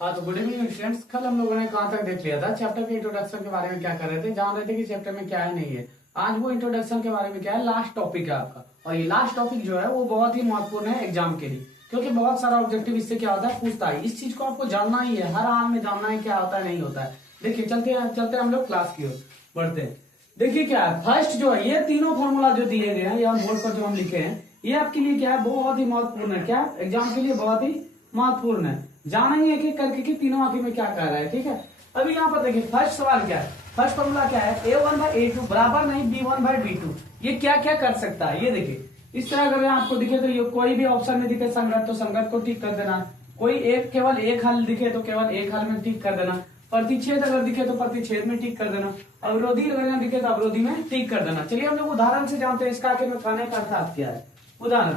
हाँ तो good evening students. कल हम लोगों ने कहाँ तक देख लिया था, चैप्टर के इंट्रोडक्शन के बारे में क्या कर रहे थे, जान रहे थे कि चैप्टर में क्या है नहीं है। आज वो इंट्रोडक्शन के बारे में क्या है, लास्ट टॉपिक है आपका। और ये लास्ट टॉपिक जो है वो बहुत ही महत्वपूर्ण है एग्जाम के लिए, क्योंकि बहुत सारा ऑब्जेक्टिव इससे क्या होता है पूछता है। इस चीज को आपको जानना ही है, हर हाल में जानना है क्या होता है नहीं होता है। देखिए चलते हम लोग क्लास की ओर बढ़ते हैं। देखिए क्या है, फर्स्ट जो है ये तीनों फॉर्मूला जो दिए गए हैं या बोर्ड पर जो हम लिखे हैं, ये आपके लिए क्या है बहुत ही महत्वपूर्ण है। क्या एग्जाम के लिए बहुत ही महत्वपूर्ण है। जाना ही एक एक करके कि तीनों आखिर में क्या कह रहा है, ठीक है। अभी यहाँ पर देखिए फर्स्ट सवाल क्या है, फर्स्ट फॉर्मूला क्या है, a1/a2 बराबर नहीं b1/b2। ये क्या क्या कर सकता है ये देखिए। इस तरह अगर आपको दिखे तो ये कोई भी ऑप्शन में दिखे संगत तो संगत को टिक कर देना। कोई एक केवल एक हल दिखे तो केवल एक हल में टिक कर देना। प्रतिच्छेद अगर दिखे तो प्रतिच्छेद में टिक कर देना। अवरोधी अगर यहाँ दिखे तो अवरोधी में टिक कर देना। चलिए हम लोग उदाहरण से जानते हैं इसका आखिर में कहने का अर्थात क्या है। उदाहरण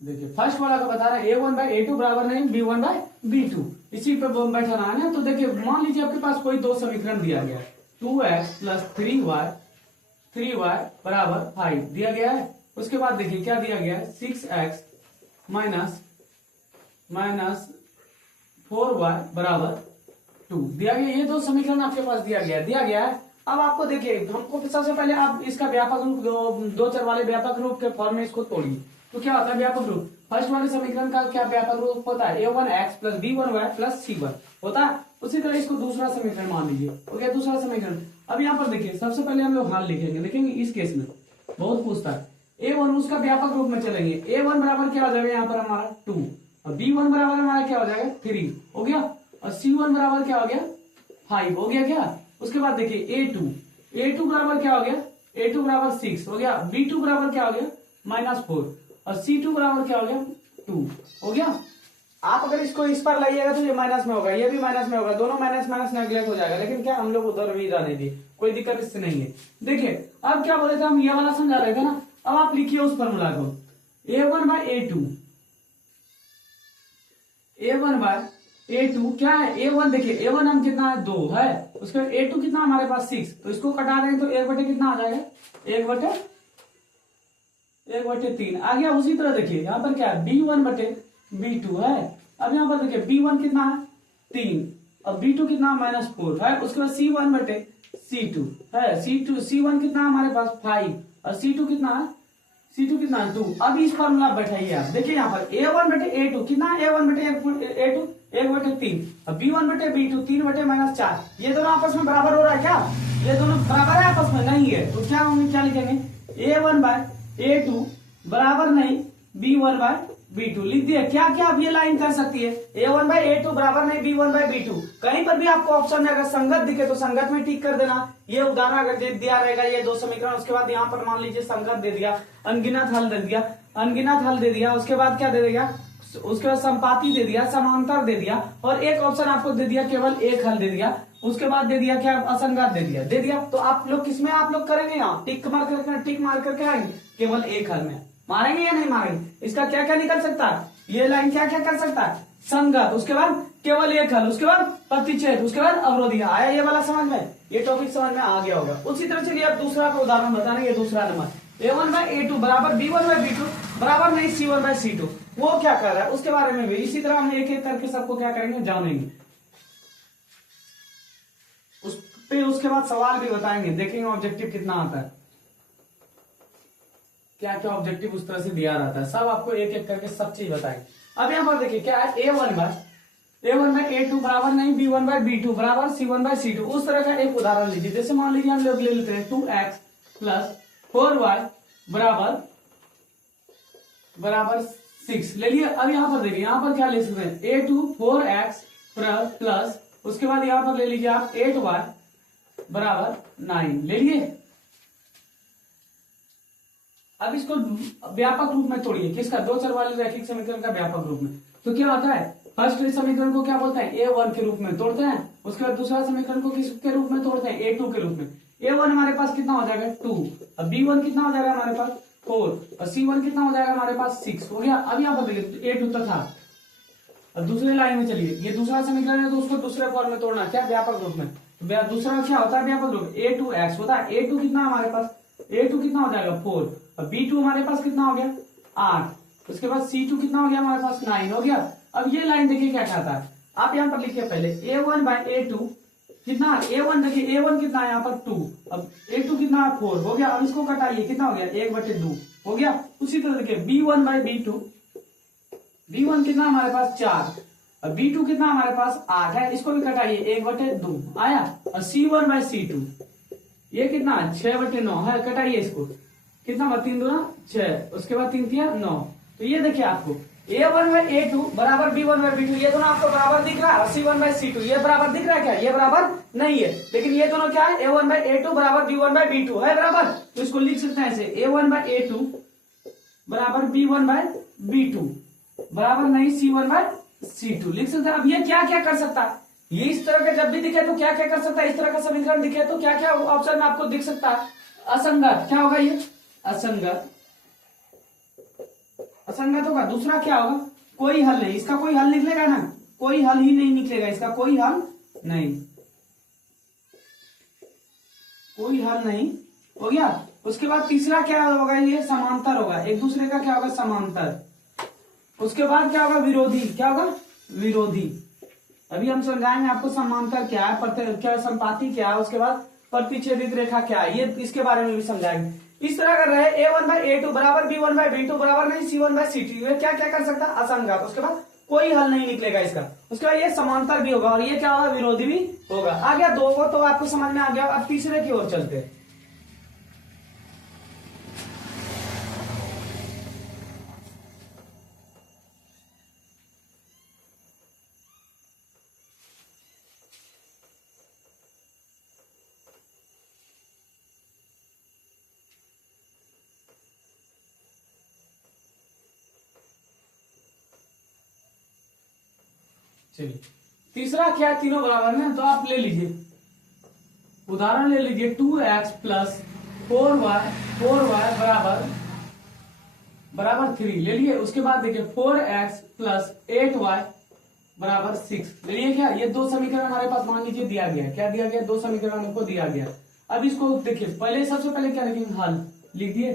देखिए फर्स्ट वाला का बता रहा है a1/a2 बराबर नहीं b1/b2। इसी पे बैठा रहा है ना। तो देखिए मान लीजिए आपके पास कोई दो समीकरण दिया गया है, 2x + 3y बराबर 5 दिया गया है। उसके बाद देखिए क्या दिया गया है, 6x माइनस 4y बराबर 2 दिया गया। ये दो समीकरण आपके पास दिया गया है। अब आपको देखिए हमको सबसे पहले आप इसका व्यापक रूप दो चर वाले व्यापक रूप के फॉर्म में इसको तोड़िए। तो क्या होता है व्यापक रूप, फर्स्ट वाले समीकरण का क्या व्यापक रूप होता है, a1x + b1y + c1 होता है। उसी तरह इसको दूसरा समीकरण मान लीजिए, ओके दूसरा समीकरण। अब यहाँ पर देखिए सबसे पहले हम लोग हाल लिखेंगे इस केस में बहुत पूछता है। a1 उसका व्यापक रूप में चलेंगे, a1 बराबर क्या हो जाएगा यहाँ पर हमारा 2 और b1 बराबर हमारा क्या हो जाएगा 3 हो गया और c1 बराबर क्या हो गया 5 हो गया क्या। उसके बाद देखिए a2 बराबर क्या हो गया, a2 बराबर 6 हो गया, b2 बराबर क्या हो गया -4 और C2 बराबर क्या हो गया 2 हो गया। आप अगर इसको इस पर लाइएगा तो ये माइनस में होगा, ये भी माइनस में होगा, दोनों माइनस माइनस नेगलेक्ट हो जाएगा। लेकिन क्या हम लोग उधर भी जाने दिए, कोई दिक्कत इससे नहीं है। देखिए अब क्या बोले थे हम, ये वाला समझा रहे थे ना। अब आप लिखिए उस फॉर्मूला को a1/a2 क्या है, a1 देखिए a1 हम कितना है 2 है, उसके बाद a2 कितना हमारे पास 6, तो इसको कटा देंगे तो 1/, कितना आ जाएगा 1/3 आ गया। उसी तरह देखिए यहाँ पर क्या है b1/b2 है। अब यहाँ पर देखिए b1 कितना है 3 और b2 कितना -4 है। उसके बाद c1/c2 है, c1 कितना हमारे पास 5 और c2 कितना है 2। अब इस फॉर्मूला बैठाइए आप, देखिए यहाँ पर a1/a2 कितना है, a1/a2 1/3 और b1/b2 3/-4। ये दोनों आपस में बराबर हो रहा है क्या, ये दोनों बराबर है आपस में नहीं है। तो क्या होंगे, क्या लिखेंगे a1/a2 बराबर नहीं b1/b2 लिख दिया। क्या क्या अब ये लाइन कर सकती है, a1/a2 बराबर नहीं b1/b2। कहीं पर भी आपको ऑप्शन में अगर संगत दिखे तो संगत में टिक कर देना। ये उदाहरण अगर दिया रहेगा ये दो समीकरण, उसके बाद यहाँ पर मान लीजिए संगत दे दिया, अनगिनत हल दे दिया, उसके बाद क्या दे देगा, उसके बाद संपाती दे दिया, समांतर दे दिया और एक ऑप्शन आपको दे दिया केवल एक हल दे दिया। उसके बाद दे दिया क्या, असंगत दे दिया। तो आप लोग किसमें आप लोग करेंगे, यहाँ टिक मार करके आएंगे, केवल एक हल में मारेंगे या नहीं मारेंगे। इसका क्या क्या निकल सकता है, ये लाइन क्या क्या कर सकता है, संगत, उसके बाद केवल एक हल, उसके बाद प्रतिच्छेद, उसके बाद अवरोधी। आया ये वाला समझ में, ये टॉपिक समझ में आ गया होगा। उसी तरह चलिए अब दूसरा का उदाहरण बताना। ये दूसरा नंबर a1/a2 बराबर b1/b2 बराबर नहीं c1/c2। वो क्या कर रहा है उसके बारे में भी इसी तरह हम एक एक करके सबको क्या करेंगे जानेंगे। उसके बाद सवाल भी बताएंगे, देखेंगे ऑब्जेक्टिव कितना आता है, क्या क्या ऑब्जेक्टिव उस तरह से दिया रहता है, सब आपको एक एक करके सब चीज बताएंगे। अब यहाँ पर देखिए क्या है, a1/a2 बराबर नहीं b1/b2 बराबर c1/c2। उस तरह का एक उदाहरण लीजिए। जैसे मान लीजिए हम लोग ले लेते हैं 2x + 4y बराबर 6 ले लिए। अब यहाँ पर देखिए यहाँ पर क्या ले सकते हैं, a2 4x प्लस उसके बाद यहाँ पर ले लीजिए आप 8y बराबर 9 ले लिए। अब इसको व्यापक रूप में तोड़िए, किसका, दो चर वाले रैखिक समीकरण का व्यापक रूप में। तो क्या होता है, फर्स्ट समीकरण को क्या बोलते हैं a1 के रूप में तोड़ते हैं, उसके बाद दूसरा समीकरण को किसके रूप में तोड़ते हैं a2 के रूप में। a1 हमारे पास कितना हो जाएगा 2 और b1 कितना हो जाएगा हमारे पास 4 और c1 कितना हो जाएगा हमारे पास 6 हो गया। अब यहाँ पर देखिए a2 तो था। अब दूसरी लाइन में चलिए, ये दूसरा समीकरण है तो उसको दूसरे फॉर्म में तोड़ना, क्या व्यापक रूप में। दूसरा क्या होता है व्यापक रूप, a2x होता है, a2 कितना हमारे पास A2 कितना हो जाएगा 4, और B2 हमारे पास कितना हो गया 8, उसके बाद C2 कितना हो गया हमारे पास 9 हो गया। अब ये लाइन देखिए क्या कहता है, आप यहाँ पर लिखिए पहले A1 बाय A2 कितना, A1 देखिए A1 कितना है यहाँ पर 2, अब A2 कितना है 4 हो गया। अब इसको कटाइए कितना हो गया 1/2 हो गया। उसी तरह देखिए B1 बाय B2, B1 कितना हमारे पास 4, और B2 कितना हमारे पास 8 है, इसको भी कटाइए 1/2 आया। और C1 बाय C2 ये कितना 6/9 है, कटाइए इसको कितना 3 दूना 6, उसके बाद 3 तिया 9। तो ये देखिए आपको A1 बाय A2 बराबर B1 बाय B2, ये दोनों आपको बराबर दिख रहा है। C1 बाय C2 ये बराबर दिख रहा है क्या, ये बराबर नहीं है, लेकिन ये दोनों क्या है A1 बाय A2 बराबर B1 बाय B2 है बराबर। तो इसको लिख सकते हैं ऐसे A1 बाय A2 बराबर B1 बाय B2 बराबर नहीं C1 बाय C2 लिख सकते हैं। अब ये क्या क्या कर सकता है, ये इस तरह का जब भी दिखे तो क्या क्या कर सकता है, इस तरह का समीकरण दिखे तो क्या क्या ऑप्शन में आपको दिख सकता है, असंगत, क्या होगा ये असंगत, असंगत होगा। दूसरा क्या होगा कोई हल नहीं, इसका कोई हल निकलेगा ना, कोई हल ही नहीं निकलेगा, इसका कोई हल नहीं, कोई हल नहीं हो गया। उसके बाद तीसरा क्या होगा, ये समांतर होगा, एक दूसरे का क्या होगा समांतर। उसके बाद क्या होगा विरोधी, क्या होगा विरोधी। अभी हम समझाएंगे आपको समांतर क्या है, क्या संपाती क्या है, उसके बाद प्रतिच्छेदित रेखा क्या है, ये इसके बारे में भी समझाएंगे। इस तरह कर रहे हैं A1 बाय A2 बराबर B1 बाय B2 बराबर नहीं C1 बाय C2, ये क्या क्या कर सकता है असंगत। उसके बाद कोई हल नहीं निकलेगा इसका। उसके बाद ये समांतर भी होगा और ये क्या होगा विरोधी भी होगा। आ गया दो को तो आपको समझ में आ गया। अब तीसरे की ओर चलते हैं। चलिए तीसरा क्या है, तीनों बराबर है तो आप ले लीजिए उदाहरण ले लीजिए 2x प्लस 4y बराबर 3 ले लिए। उसके बाद देखिए 4x प्लस 8y बराबर 6 ले लिए। क्या ये दो समीकरण हमारे पास मान लीजिए दिया गया है, क्या दिया गया दो समीकरण हमको दिया गया। अब इसको देखिए पहले सबसे पहले क्या लिखेंगे हल लिख दिए।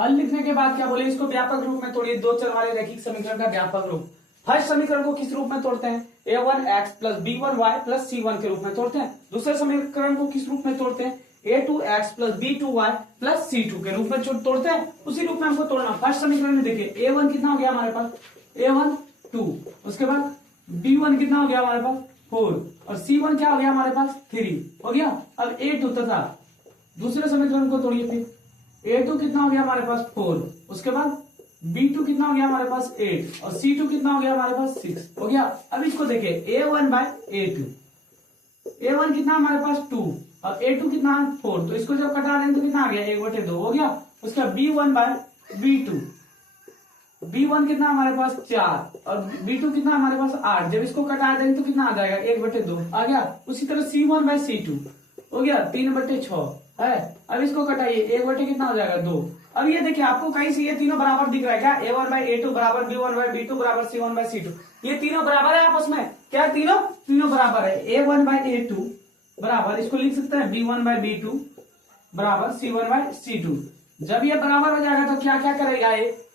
हल लिखने के बाद क्या बोले इसको व्यापक रूप में तोड़िए, दो चर वाले रैखिक समीकरण का व्यापक रूप। फर्स्ट समीकरण को किस रूप में तोड़ते हैं a1x plus b1y plus c1 के रूप में तोड़ते हैं। दूसरे समीकरण को किस रूप में तोड़ते हैं a2x plus b2y plus c2 के रूप में तोड़ते हैं। उसी रूप में हमको तोड़ना। फर्स्ट समीकरण में देखिए a1 कितना हो गया हमारे पास a1 2, उसके बाद b1 कितना हो गया हमारे पास 4 और c1 क्या हो गया हमारे पास 3 हो गया। अब a2 तथा दूसरे समीकरण को तोड़िए फिर a2 कितना हो गया हमारे पास 4, उसके बाद B2 कितना हो गया हमारे पास 8 और C2 कितना हो गया हमारे पास 6 हो गया। अब इसको देखिए A1 बाय A2, A1 कितना हमारे पास 2 और A2 कितना है 4, तो इसको जब कटा देंगे तो कितना आ गया 1/2 हो गया। उसका B1 बाय B2, B1 कितना हमारे पास 4 और B2 कितना हमारे पास 8, जब इसको कटा देंगे तो कितना आ जाएगा 1/2 आ गया। उसी तरह C1 बाय C2 हो गया 3/6 है। अब इसको कटाइए 1 कितना हो जाएगा 2। अब ये देखिए आपको कहीं से ये तीनों बराबर दिख रहा है क्या A1 बाय A2 बराबर B1 बाय B2 बराबर C1 बाय C2, ये तीनों बराबर है आपस में। क्या तीनों बराबर है। A1 बाय A2 बराबर इसको लिख सकते हैं B1 बाय B2 बराबर C1 बाय C2। जब ये बराबर हो जाएगा तो क्या क्या करेगा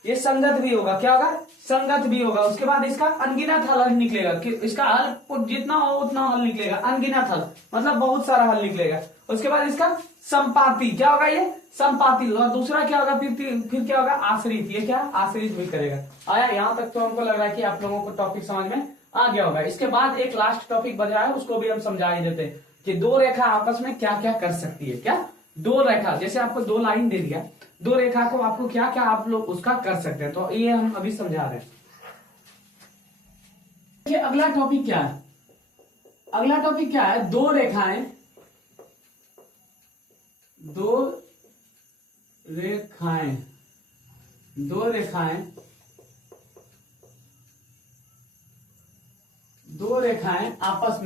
ये संगत भी होगा। क्या होगा संगत भी होगा। उसके बाद इसका अनगिनत हल निकलेगा। इसका हल जितना हो उतना हल निकलेगा। अनगिनत हल मतलब बहुत सारा हल निकलेगा। उसके बाद इसका संपाती क्या होगा ये संपाती। और दूसरा क्या होगा फिर क्या होगा आश्रित। ये क्या आश्रित भी करेगा। आया यहाँ तक तो हमको लग रहा है कि आप लोगों को टॉपिक समझ में आ गया होगा। इसके बाद एक लास्ट टॉपिक बचा है, उसको भी हम समझा ही देते हैं कि दो रेखा आपस में क्या क्या कर सकती है। क्या दो रेखा, जैसे आपको दो लाइन दे दिया, दो रेखा को आपको क्या क्या आप लोग उसका कर सकते हैं, तो ये हम अभी समझा रहे हैं। देखिए अगला टॉपिक क्या है, अगला टॉपिक क्या है दो रेखाएं दो रेखाएं आपस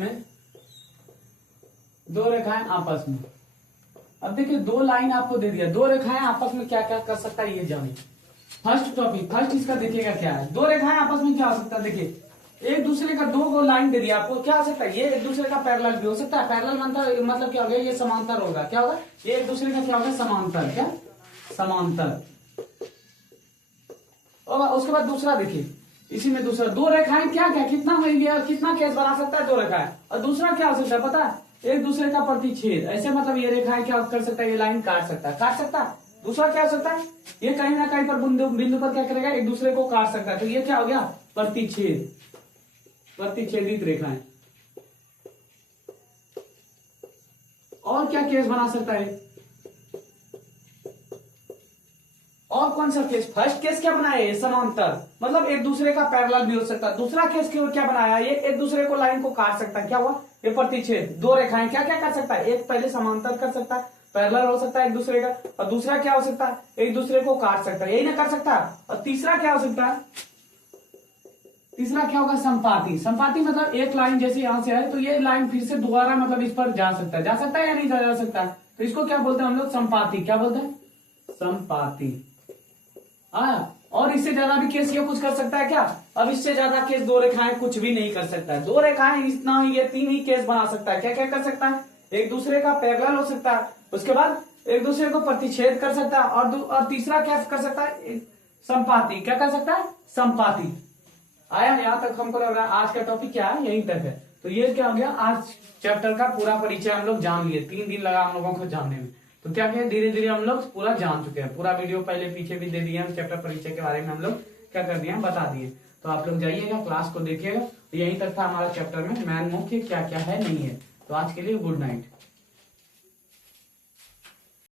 में। अब देखिए दो लाइन आपको दे दिया, दो रेखाएं आपस में क्या क्या कर सकता है ये जानिए। फर्स्ट टॉपिक, फर्स्ट इसका देखिएगा क्या है। दो रेखाएं आपस में क्या हो सकता है। देखिए एक दूसरे का दो को लाइन दे दिया आपको, क्या हो सकता है, ये एक दूसरे का पैरेलल भी हो सकता है। पैरेलल मतलब क्या हो गया, ये समांतर होगा, क्या होगा, ये एक दूसरे का क्या होगा, समांतर, क्या समांतर। और उसके बाद दूसरा देखिए, इसी में दूसरा दो रेखाएं क्या क्या कितना हो गया, कितना केस बना सकता है, दो रेखाएं। और दूसरा क्या हो सकता है पता है, एक दूसरे का प्रतिच्छेद। ऐसे मतलब ये रेखाएं क्या कर सकता है, ये लाइन काट सकता है, काट सकता है। दूसरा क्या हो सकता है, ये कहीं ना कहीं पर बिंदु पर क्या करेगा, एक दूसरे को काट सकता है। तो ये क्या हो गया, प्रतिच्छेद, प्रतिच्छेदित रेखाएं। और क्या केस बना सकता है, और कौन सा केस, फर्स्ट केस क्या बनाया है, समांतर, मतलब एक दूसरे का पैरेलल भी हो सकता है। दूसरा केस क्या बनाया, ये एक दूसरे को लाइन को काट सकता है, क्या हुआ, ये प्रतिच्छेद। दो रेखाएं क्या क्या कर सकता है, एक पहले समांतर कर सकता है, पैरेलल हो सकता है एक दूसरे का, और दूसरा क्या हो सकता है, एक दूसरे को काट सकता है, यही ना कर सकता है। और तीसरा क्या हो सकता है, तीसरा क्या होगा, संपाती। संपाती मतलब एक लाइन जैसे यहां से है तो ये लाइन फिर से दोबारा मतलब इस पर जा सकता है, जा सकता है या नहीं जा सकता है, तो इसको क्या बोलते हैं हम लोग, संपाती। क्या बोलते हैं, संपाती। और इससे ज्यादा भी केस ये कुछ कर सकता है क्या, अब इससे ज्यादा केस दो रेखाएं कुछ भी नहीं कर सकता है। दो रेखाएं इतना ही, ये तीन ही केस बना सकता है। क्या क्या कर सकता है, एक दूसरे का पैरेलल हो सकता है, उसके बाद एक दूसरे को प्रतिच्छेद कर सकता है, और तीसरा क्या कर सकता है, संपाती। क्या कर सकता है, संपाती। आया, यहां तक हमको लग रहा है आज का टॉपिक क्या है, यहीं तक है। तो ये क्या हो गया, आज चैप्टर का पूरा परिचय हम लोग जान लिए, 3 दिन लगा हम लोगों को जानने में। तो क्या क्या धीरे धीरे हम लोग पूरा जान चुके हैं। पूरा वीडियो पहले पीछे भी दे दिए हम, चैप्टर परिचय के बारे में हम लोग क्या कर दिए, बता दिए। तो आप लोग जाइएगा, क्लास को देखिएगा। यहीं तक था हमारा चैप्टर में मैन मुख्य क्या क्या है नहीं है। तो आज के लिए गुड नाइट।